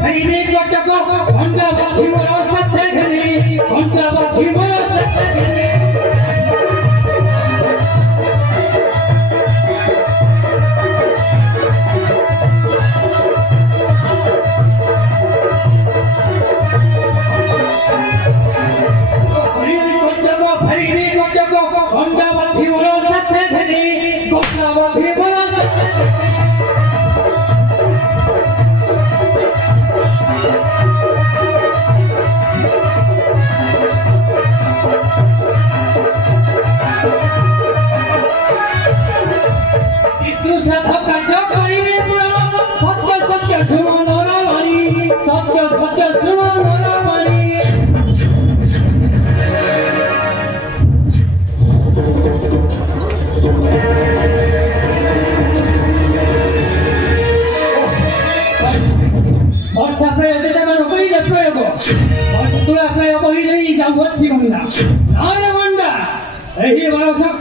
भैरी कटको घंटा बाधी बरो सत्य घनी घंटा बाधी बरो सत्य घनी भैरी कटको घंटा बाधी बरो सत्य घनी घंटा बाधी बरो सत्य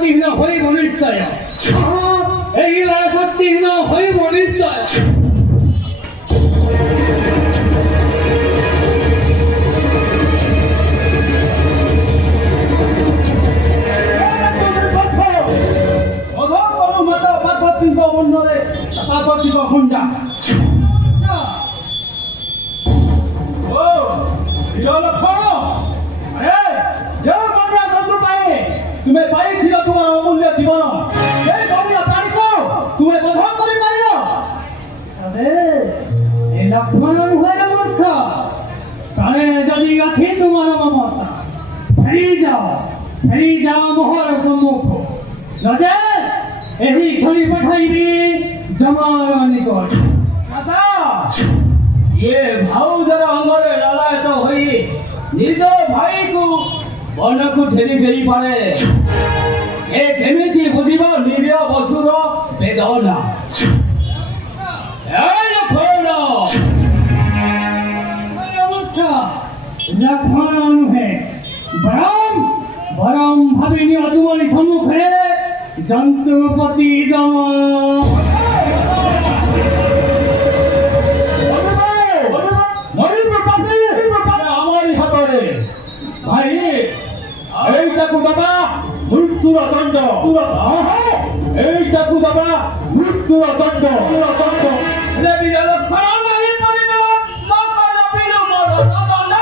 शक्तिहीन होइब निश्चय शक्तिहीन होइब निश्चय तुम्हें पाई थी तुम्हारा अमूल्य जीवन এই বন্যা প্রাণী কো তুমি বধ করি পারিল সবে এই লক্ষণ হয়ে মূর্খ প্রাণে যদি আছে তোমার মমতা ফেরি যাও মোহর সম্মুখ নজে এই ক্ষণি পঠাইবি জমার নিকট দাদা ये भाउजर अंगरे लालायत होई निज भाई को बन को ठेली देई पारे से केमिति बुझिबा निरिय बसुर वेदना ए लखन लखन नुहे बरम भाविनी अदुमनि सम्मुखे जंतुपति जमा भाई এইটাকু দাবা মৃত্যুর দণ্ড এইটাকু দাবা মৃত্যুর দণ্ড যদি লক্ষণ নাহি পরিদল লক্ষণ পিল মোর দণ্ড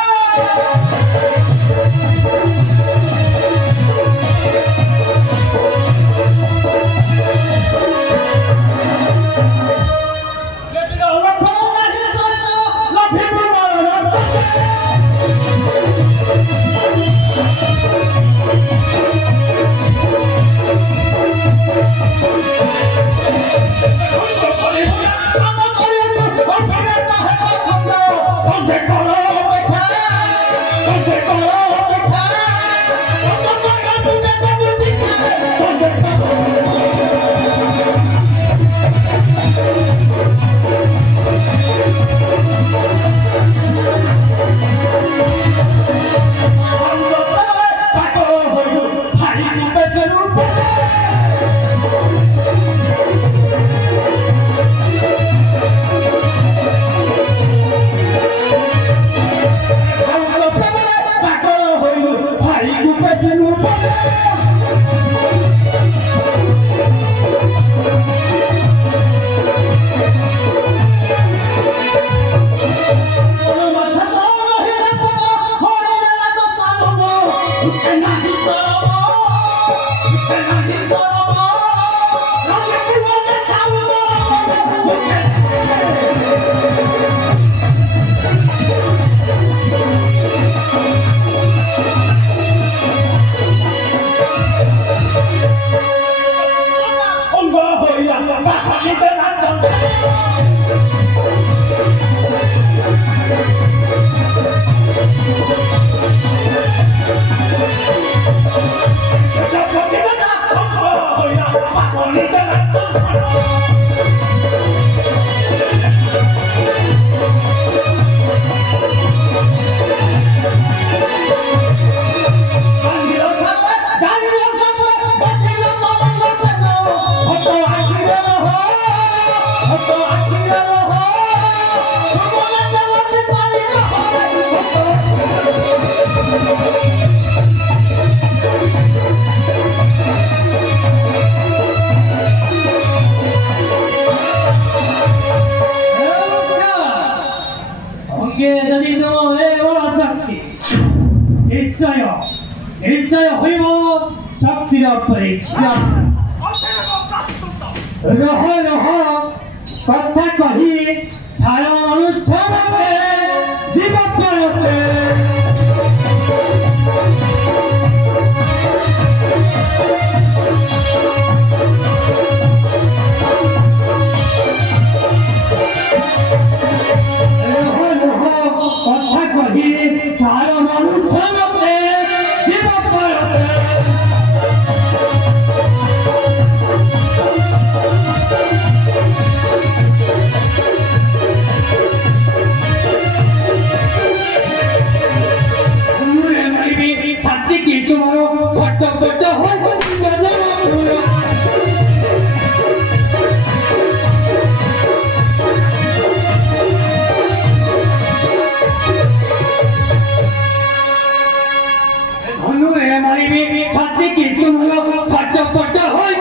অজ্ঞে যদি তোমার বড় শক্তি নিশ্চয় নিশ্চয় হইব শক্তির পরীক্ষা রহ রহ কথা কহি ছাড় অনুচ্ছবে জীব পরতে কথা কহি ছাড় অনুচ্ছবে জীব পরতে ছাত্রী কি তোমার ছটপট হয় ধনু রে মারিবি ছাত্রী কি তোমার ছটপট হয়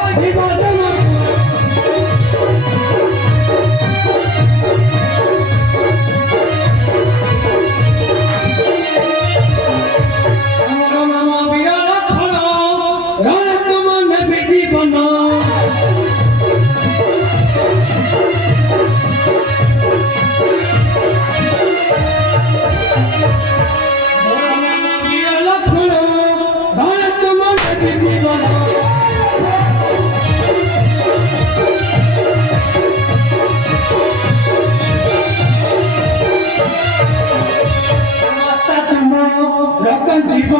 রতন দিব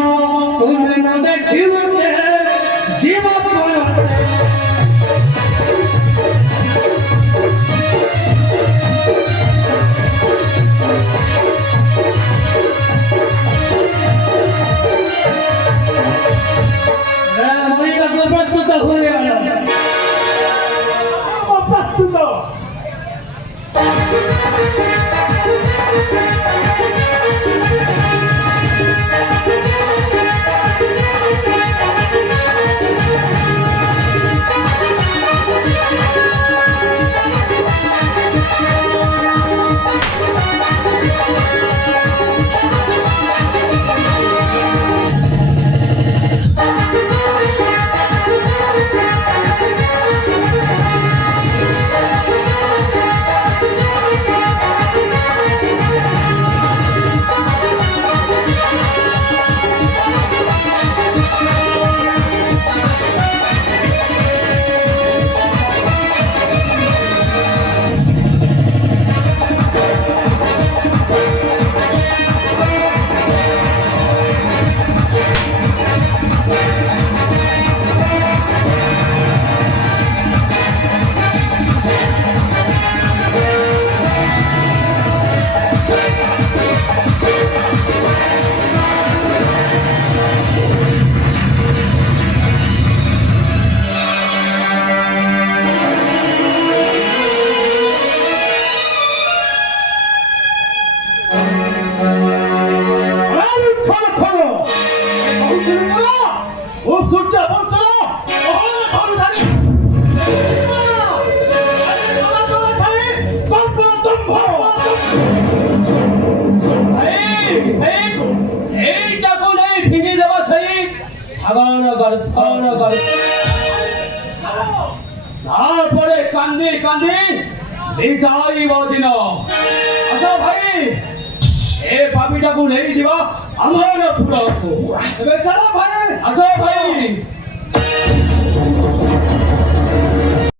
তুমি মধ্যে জীবনে জীব প্রস্তুত হয়ে প্রস্তুত তারপরে কান্দি কান্দি বিদায় দিন আচ্ছা ভাই এ পাপিটাকে নেই ଯିବା ଆମର ପୁରକୁ ଏବେ ଚାଲ ଭାଇ ଆସ ଭାଇ